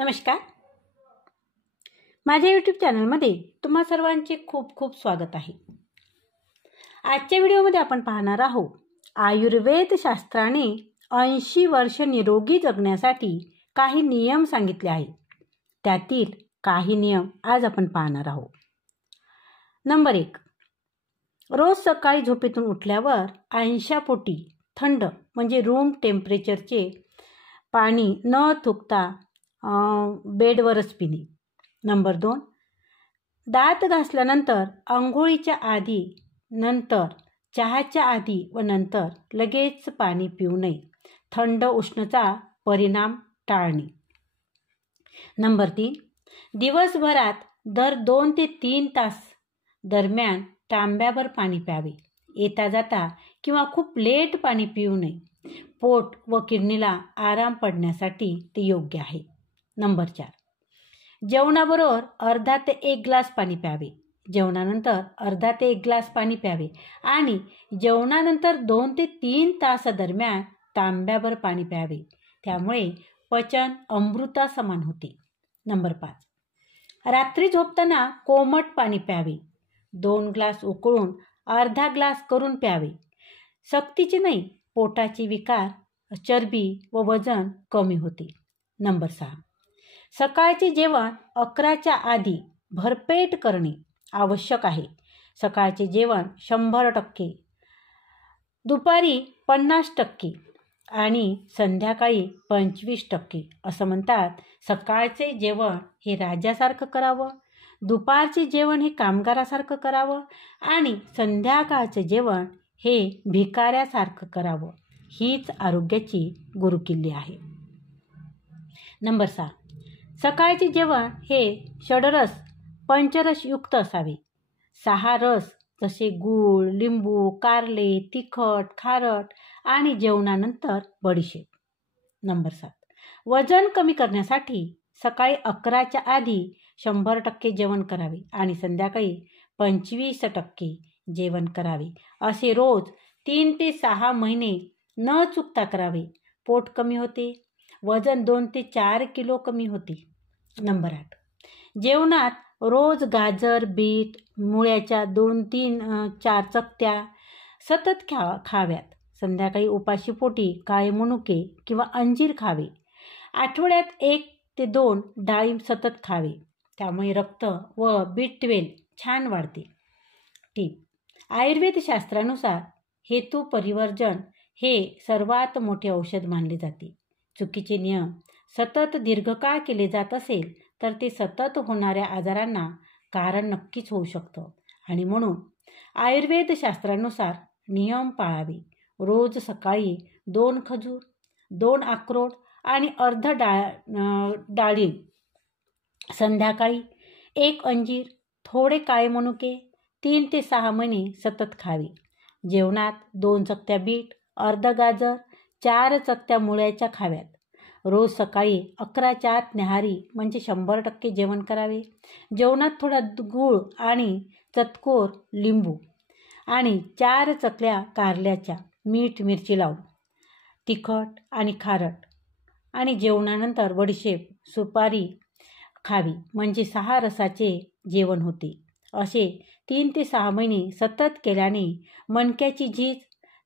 नमस्कार. माझ्या यूट्यूब चॅनलमध्ये तुम्हा सर्वांचे खूप खूप स्वागत आहे. आजच्या व्हिडिओमध्ये आपण पाहणार आहोत आयुर्वेद शास्त्राने 80 वर्ष निरोगी जगण्यासाठी काही नियम सांगितले आहेत. त्यातील काही नियम आज आपण पाहणार आहोत. नंबर 1, रोज सकाळी झोपेतून उठल्यावर 80 पोटी थंड म्हणजे रूम टेम्परेचरचे पाणी न थुंकता बेडवरच पिणे. नंबर 2, दात घासल्यानंतर अंघोळीच्या आधी, नंतर चहाच्या आधी व नंतर लगेच पाणी पिऊ नये. थंड उष्णचा परिणाम टाळणे. नंबर 3, दिवसभरात दर 2 ते 3 तास दरम्यान तांब्याभर पाणी प्यावे. येता जाता किंवा खूप लेट पाणी पिऊ नये. पोट व किडनीला आराम पडण्यासाठी ते योग्य आहे. नंबर 4, जेवणाबरोबर अर्धा ते 1 ग्लास पाणी प्यावे. जेवणानंतर अर्धा ते 1 ग्लास पाणी प्यावे आणि जेवणानंतर 2 ते 3 तासादरम्यान तांब्याभर पाणी प्यावे. त्यामुळे पचन अमृतासमान होते. नंबर 5, रात्री झोपताना कोमट पाणी प्यावे. 2 ग्लास उकळून अर्धा ग्लास करून प्यावे. सक्तीचे नाही. पोटाचे विकार, चरबी व वजन कमी होते. नंबर 6, सकाळचे जेवण 11च्या आधी भरपेट करणे आवश्यक आहे. सकाळचे जेवण 100%, दुपारी 50% आणि संध्याकाळी 25%. असं म्हणतात, सकाळचे जेवण हे राजासारखं करावं, दुपारचे जेवण हे कामगारासारखं करावं आणि संध्याकाळचे जेवण हे भिकाऱ्यासारखं करावं. हीच आरोग्याची गुरुकिल्ली आहे. नंबर 6, सकाळचे जेवण हे षडरस पंचरसयुक्त असावे. 6 रस जसे गूळ, लिंबू, कारले, तिखट, खारट आणि जेवणानंतर बडीशेप. नंबर 7, वजन कमी करण्यासाठी सकाळी 11च्या आधी 100% जेवण करावे आणि संध्याकाळी 25% जेवण करावे. असे रोज 3 ते 6 महिने न चुकता करावे. पोट कमी होते. वजन 2 ते 4 किलो कमी होते. नंबर 8, जेवणात रोज गाजर, बीट, मुळ्याच्या 2-4 चकत्या सतत खाव्यात. संध्याकाळी उपाशी पोटी काळे मनुके किंवा अंजीर खावे. आठवड्यात 1 ते 2 डाळिंब सतत खावे. त्यामुळे रक्त व B12 छान वाढते. टीप: आयुर्वेद शास्त्रानुसार हेतू परिवर्जन हे सर्वात मोठे औषध मानले जाते. चुकीचे नियम सतत दीर्घकाळ केले जात असेल तर ते सतत होणाऱ्या आजारांना कारण नक्कीच होऊ शकतं आणि म्हणून आयुर्वेद शास्त्रानुसार नियम पाळावे. रोज सकाळी 2 खजूर, 2 अक्रोड आणि अर्ध डाळिंब, संध्याकाळी 1 अंजीर, थोडे काळे मनुके 3 ते 6 महिने सतत खावे. जेवणात 2 चकत्या बीट, अर्ध गाजर, 4 चकत्या मुळ्याच्या खाव्यात. रोज सकाळी 11च्या आत न्याहारी म्हणजे 100% जेवण करावे. जेवणात थोडा गूळ आणि चतकोर लिंबू आणि 4 चकल्या कारल्याच्या, मीठ मिरची लावून, तिखट आणि खारट आणि जेवणानंतर बडीशेप, सुपारी खावी म्हणजे 6 रसाचे जेवण होते. असे 3 ते 6 महिने सतत केल्याने मणक्याची झीज,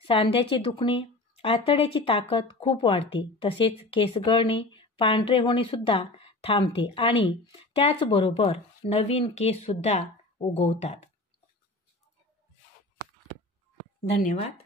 सांध्याचे दुखणे, आतड्याची ताकद खूप वाढते. तसेच केस गळणे, पांढरे होणे सुद्धा थांबते आणि त्याचबरोबर नवीन केस सुद्धा उगवतात. धन्यवाद.